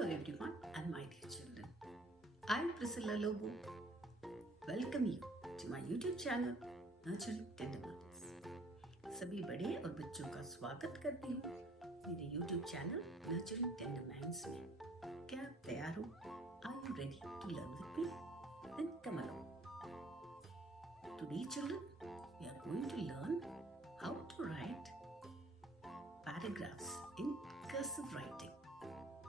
Hello everyone and my dear children. I'm Priscilla Lobo. Welcome you to my YouTube channel Nurturing Tender Minds. सभी बड़े और बच्चों का स्वागत करती हूँ मेरे YouTube channel Nurturing Tender Minds में. क्या आप तैयार हो? Are you ready to learn with me? Then come along. Today children, we are going to learn how to write paragraphs in cursive writing.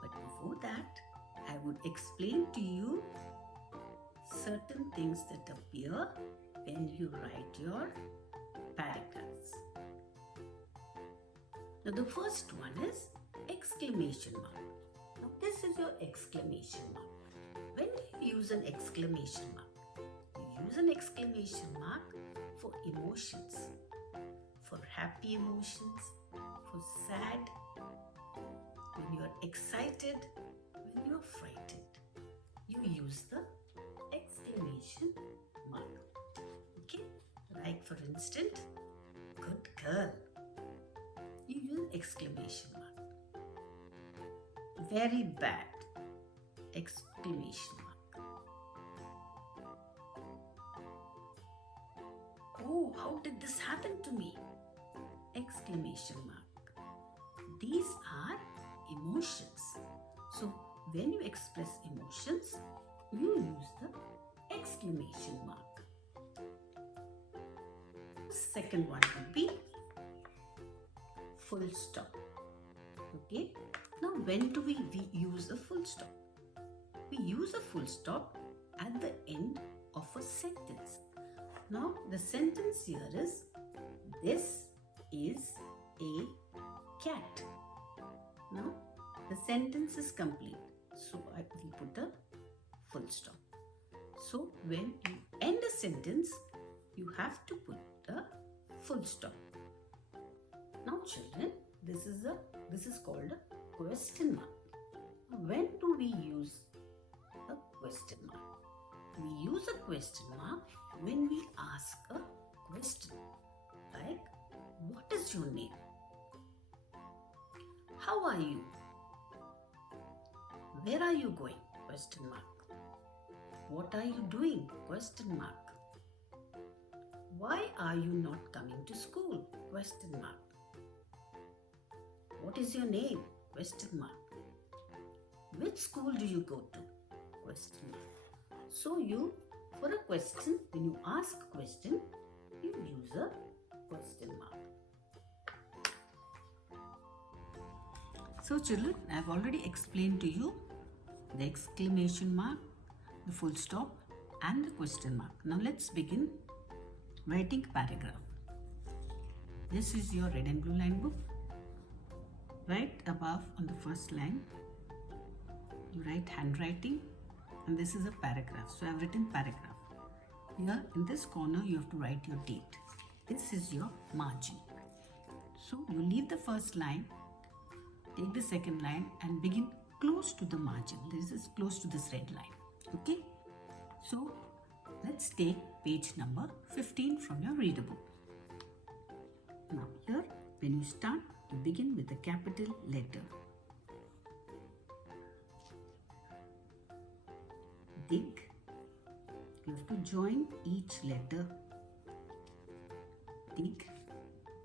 But before that, I would explain to you certain things that appear when you write your paragraphs. Now the first one is exclamation mark. Now this is your exclamation mark. When do you use an exclamation mark? You use an exclamation mark for emotions, for happy emotions, for sad, when you are excited, when you are frightened. You use the exclamation mark. Okay? Like for instance, good girl. You use exclamation mark. Very bad. Exclamation mark. Oh, how did this happen to me? Exclamation mark. These are emotions. So when you express emotions, you use the exclamation mark. Second one would be full stop. Okay. Now when do we use a full stop? We use a full stop at the end of a sentence. Now the sentence here is, this is a cat. Now the sentence is complete, so I will put a full stop. So when you end a sentence, you have to put a full stop. Now children, this is called a question mark. When do we use a question mark? We use a question mark when we ask a question, like, what is your name? How are you? Where are you going? Question mark. What are you doing? Question mark. Why are you not coming to school? Question mark. What is your name? Question mark. Which school do you go to? Question mark. So for a question, when you ask a question, you use a question mark. So children, I have already explained to you the exclamation mark, the full stop and the question mark. Now let's begin writing paragraph. This is your red and blue line book. Right above on the first line, you write handwriting and this is a paragraph. So I have written paragraph. Here in this corner you have to write your date. This is your margin. So you leave the first line, take the second line and begin close to the margin. This is close to this red line. Okay. So let's take page number 15 from your reader book. Now here, when you start, you begin with a capital letter. Dig. You have to join each letter. Dig.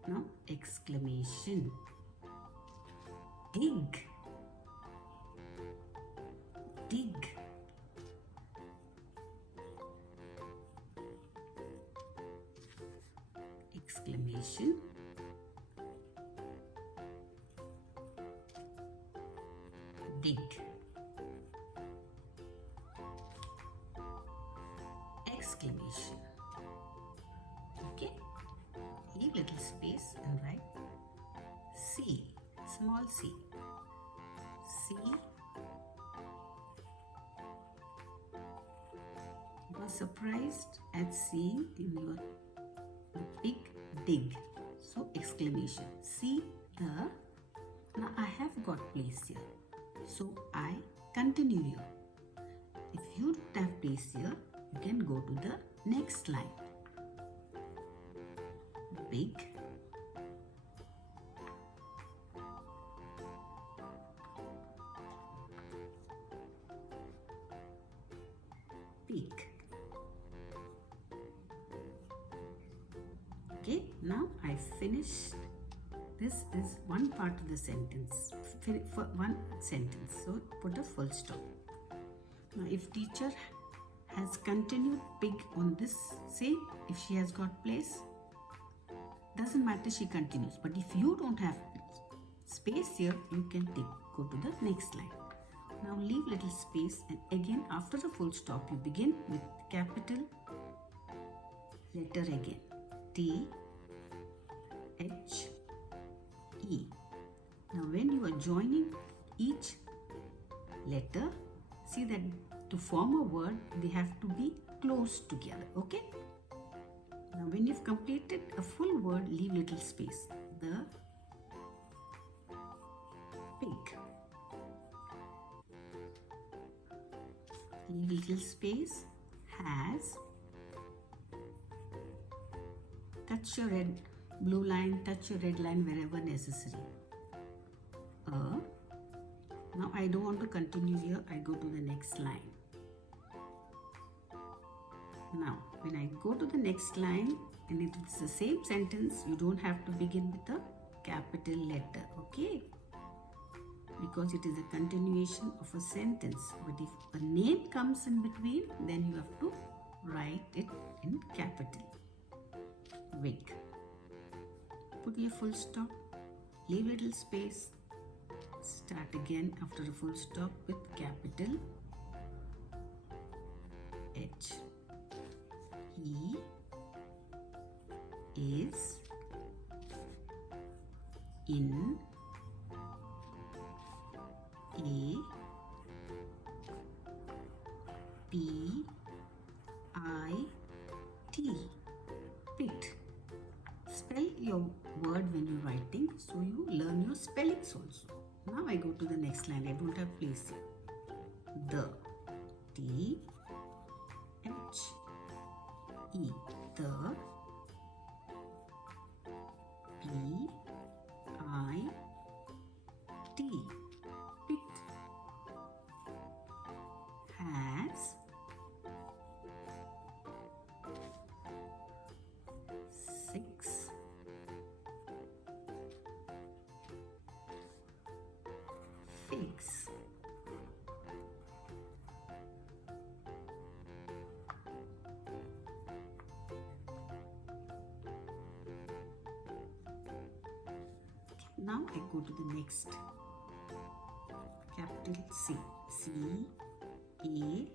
Now exclamation. Dig. Dig. Exclamation. Dig. Exclamation. Okay. Leave little space and write C. Small c. C. You are surprised at seeing in your big dig. So exclamation. See the. Now I have got place here. So I continue here. If you don't have place here, you can go to the next line. Big. pig. Okay, now I finished. This is one part of the sentence, for one sentence. So put a full stop. Now if teacher has continued pig on this, say if she has got place, doesn't matter, she continues. But if you don't have space here, you can go to the next line. Now leave little space, and again after the full stop you begin with capital letter again, T H E. Now when you are joining each letter, see that to form a word they have to be close together. Okay, now when you've completed a full word, leave little space. The pig. Leave little space. Has. Touch your red blue line, touch your red line wherever necessary. Now I don't want to continue here, I go to the next line. Now when I go to the next line, and if it's the same sentence, you don't have to begin with a capital letter, okay? Because it is a continuation of a sentence. But if a name comes in between, then you have to write it in capital. Wig. Put your full stop, leave little space, start again after a full stop with capital H. He is in a P I T, pit. Spell your word when you're writing, so you learn your spellings also. Now I go to the next line. I don't have place here. The, T H E, the, P I T, pit. Has. Six. Figs. Now I go to the next. Capital C. C A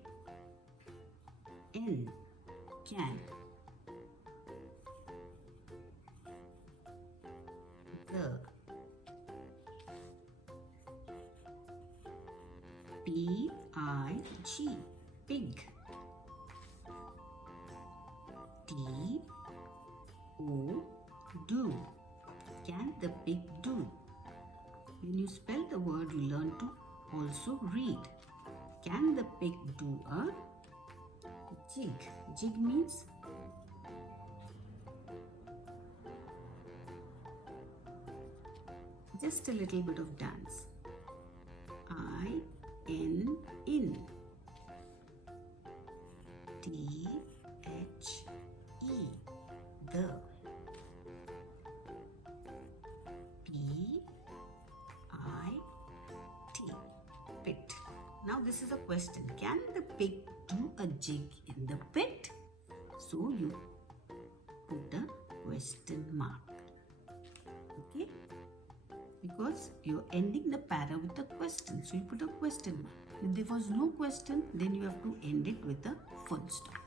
N. Can. The. P I G. Pig. T O do. Can the pig do? When you spell the word, you learn to also read. Can the pig do a jig? Jig means just a little bit of dance. I N in. T H E, the. P I T, pit. Now this is a question. Can the pig do a jig in the pit? So you put a question mark. Okay? Because you're ending the para with a question. So you put a question mark. If there was no question, then you have to end it with a full stop.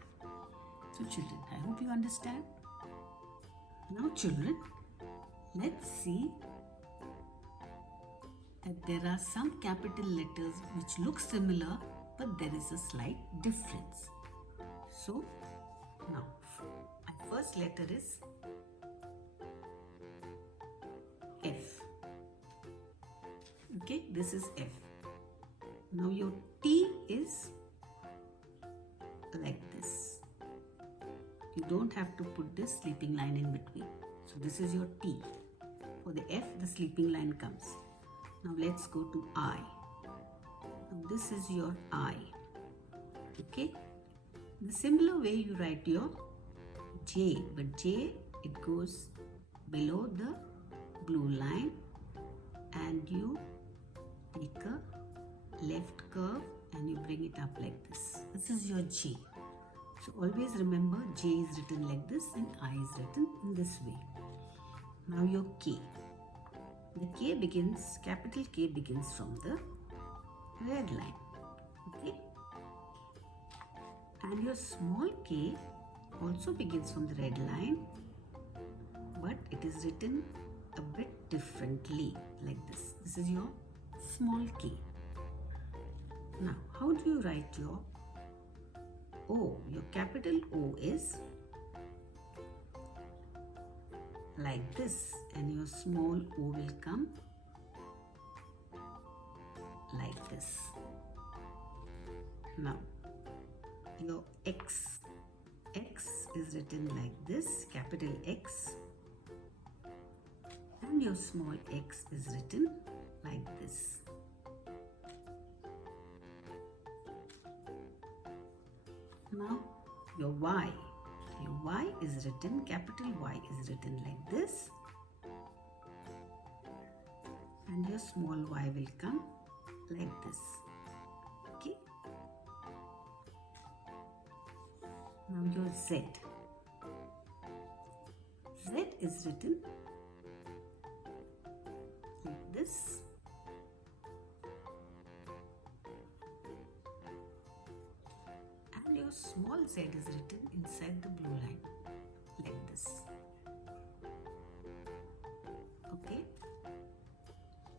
So children, I hope you understand. Now children, let's see that there are some capital letters which look similar, but there is a slight difference. So now my first letter is F. Okay, this is F. Now your T is like this. You don't have to put this sleeping line in between. So this is your T. For the F, the sleeping line comes. Now let's go to I. Now this is your I. Okay. The similar way you write your J, but J it goes below the blue line and you take a left curve and you bring it up like this. This is your J. So always remember J is written like this and I is written in this way. Now your K. The K begins, capital K begins from the red line. Okay. And your small k also begins from the red line, but it is written a bit differently like this. This is your small k. Now, how do you write your O? Your capital O is like this, and your small o will come like this. Now, your X. X is written like this, capital X, and your small x is written like this. Now, your Y. Your Y is written, capital Y is written like this, and your small y will come like this. Okay. Now your Z. Z is written like this. And your small z is written inside the blue line like this. Okay.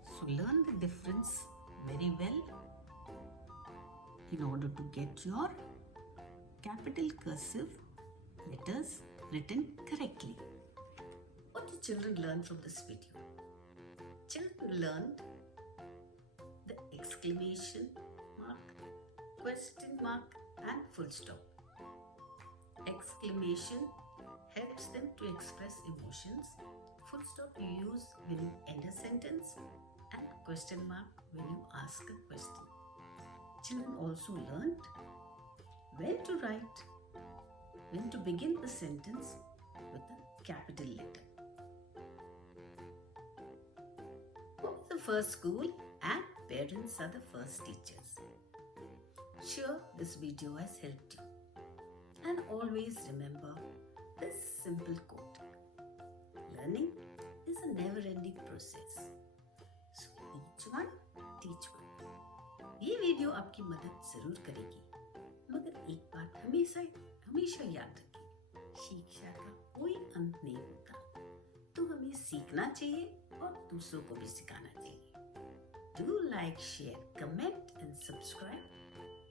So learn the difference very well in order to get your capital cursive letters written correctly. What did children learn from this video? Children learned the exclamation mark, question mark and full stop. Exclamation helps them to express emotions. Full stop you use when you end a sentence, and question mark when you ask a question. Children also learned when to write, when to begin a sentence with a capital letter. Home is the first school and parents are the first teachers. Sure, this video has helped you. And always remember this simple quote: learning is a never-ending process. So each one, teach one. ये video आपकी मदद जरूर करेगी, मगर एक बात हमेशा याद रखें, शिक्षा का कोई अंत नहीं होता, तो हमें सीखना चाहिए और दूसरों को भी सिखाना चाहिए. Do like, share, comment and subscribe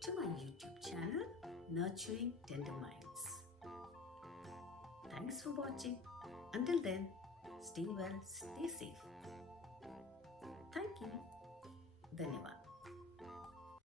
to my YouTube channel, Nurturing Tender Minds. Thanks for watching. Until then, stay well, stay safe. Thank you. Dhanyavad.